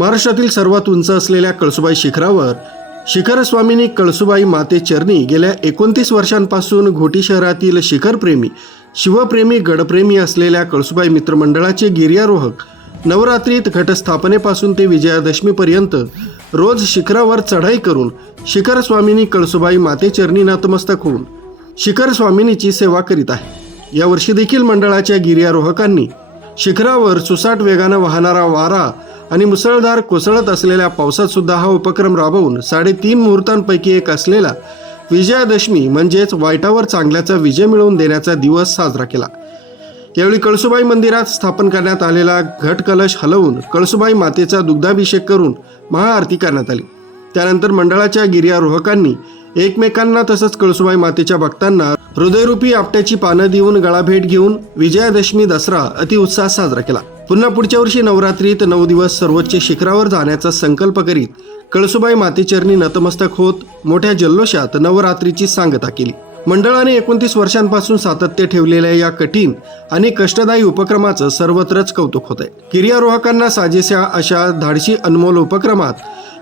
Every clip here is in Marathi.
महाराष्ट्रातील सर्वात उंच असलेल्या कळसुबाई शिखरावर शिखरस्वामींनी कळसुबाई माते चरणी गेल्या एकोणतीस वर्षांपासून घोटी शहरातील शिखरप्रेमी शिवप्रेमी गडप्रेमी असलेल्या कळसुबाई मित्रमंडळाचे गिर्यारोहक नवरात्रीत घटस्थापनेपासून ते विजयादशमीपर्यंत रोज शिखरावर चढाई करून शिखर स्वामिनी कळसुबाई माते चरणी नतमस्तक होऊन शिखर स्वामिनीची सेवा करीत आहे. यावर्षी देखील मंडळाच्या गिर्यारोहकांनी शिखरावर सुसाट वेगानं वाहणारा वारा आणि मुसळधार कोसळत असलेल्या पावसात सुद्धा हा उपक्रम राबवून साडेतीन मुहूर्तांपैकी एक असलेला विजयादशमी म्हणजेच वाईटावर चांगल्याचा विजय मिळवून देण्याचा दिवस साजरा केला. यावेळी कळसुबाई मंदिरात स्थापन करण्यात आलेला घटकलश हलवून कळसुबाई मातेचा दुग्धाभिषेक करून महाआरती करण्यात आली. त्यानंतर मंडळाच्या गिर्यारोहकांनी एकमेकांना तसंच कळसुबाई मातेच्या भक्तांना हृदयरूपी आपट्याची पानं देऊन गळाभेट घेऊन विजयादशमी दसरा अतिउत्साहात साजरा केला. पुन्हा पुढच्या वर्षी नवरात्रीत नऊ दिवस सर्वोच्च शिखरावर जाण्याचा संकल्प करीत कळसुबाई मातेचरणी नतमस्तक होत मोठ्या जल्लोषात नवरात्रीची सांगता केली. मंडळाने एकोणतीस वर्षांपासून सातत्य ठेवलेल्या या कठीण आणि कष्टदायी उपक्रमाचं सर्वत्रच कौतुक होत आहे गिर्यारोहकांना साजेशा अशा धाडशी अनमोल उपक्रमात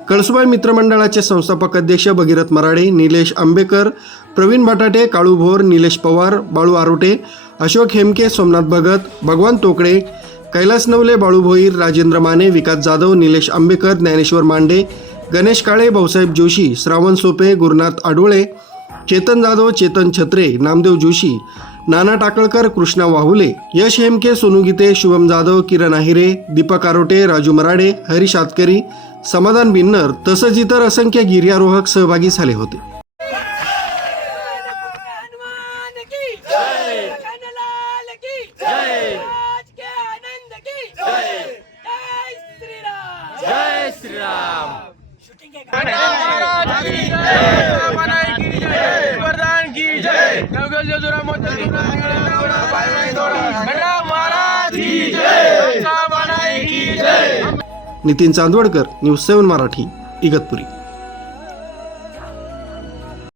कळसुबाई मित्रमंडळाचे संस्थापक अध्यक्ष भगीरथ मराडे निलेश आंबेकर प्रवीण बटाटे काळू भोर निलेश पवार बाळू आरोटे अशोक हेमके सोमनाथ भगत भगवान तोकडे कैलास नवले बाळू भोईर राजेंद्र माने विकास जाधव निलेश आंबेकर ज्ञानेश्वर मांडे गणेश काळे भाऊसाहेब जोशी श्रावण सोपे गुरुनाथ आडोळे चेतन जाधव चेतन छत्रे नामदेव जोशी नाना टाकळकर कृष्णा वाहुले यश हेमके सोनू गीते शुभम जाधव किरण आहिरे दीपक आरोटे राजू मराडे हरीश आतकरी समाधान बिन्नर तसंच इतर असंख्य गिर्यारोहक सहभागी झाले होते नितीन चांदवडकर न्यूज सेवन मराठी इगतपुरी.